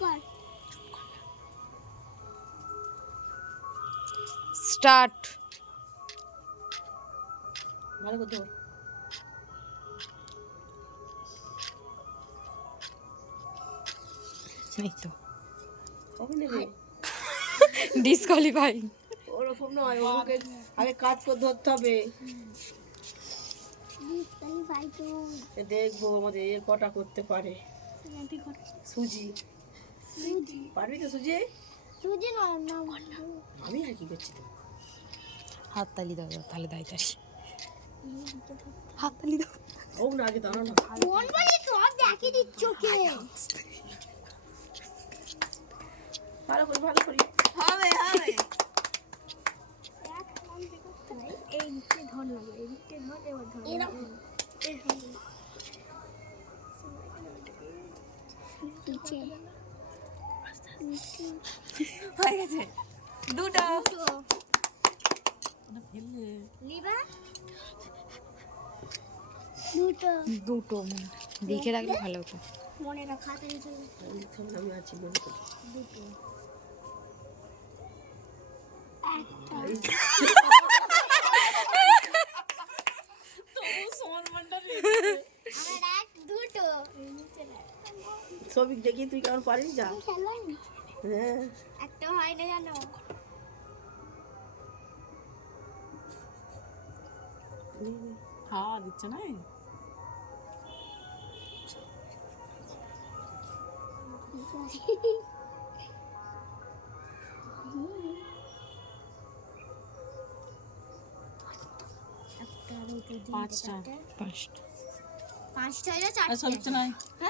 কর। স্টার্ট। ভালো করে ধর। এই তো। ডিসকোয়ালিফাই। ওরকম নয় ওকে আগে কাজ করে ধরতে হবে। দেখব আমাদের এ কটা করতে পারে। সুজি। পারবি তো সুজি? সুজি আমি আর কি করছি তো হাত তালি দাও তাহলে দায় তারি হাত তালি দাও। ও না আগে না। কোন বলে সব দেখে দিচ্ছ কে? ভালো করি ভালো করি। এই দিকটা ধর না এই দিকটা ধর এবার ধর। এরকম পিছে হয়ে গেছে। দুটো। লিবা দুটো। দুটো লিখে রাখলে ভালো হতো। মনে রাখা দুটো। একটা। দুটো। ছবি দেখি তুই কেমন পারিস? যা। হ্যাঁ। একটা হয় না জানো? হাওয়া দিচ্ছে না? পাঁচটা। চারটে। পাঁচটা। পাঁচটা চারটে।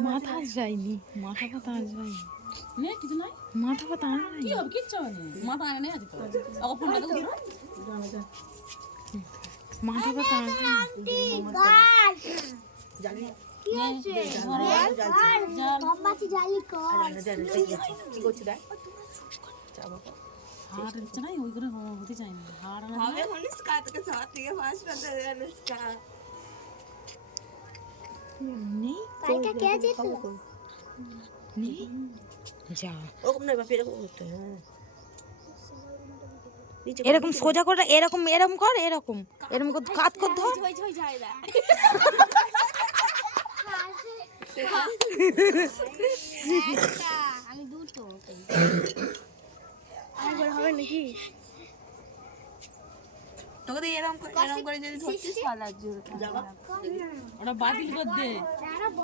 মাথা যায়নি মাথা ফাথা আসবাই নে কিছু নাই। মাথা কি হবে কিচ্ছু মাথা নেই তো তো মাথা জানি। দিচ্ছে নাই কে জিতলো নেই যা। ওরকম বাপি এরকম করতে হয়, হ্যাঁ। এরকম সোজা করে এরকম এরকম কর এরকম। এরকম কাত কর ধর। আমি দুটো। হবে নাকি? তোকে তো এরকম এরকম করে যদি ধরছিস ভালো লাগছে ওটা বাতিল করে দে।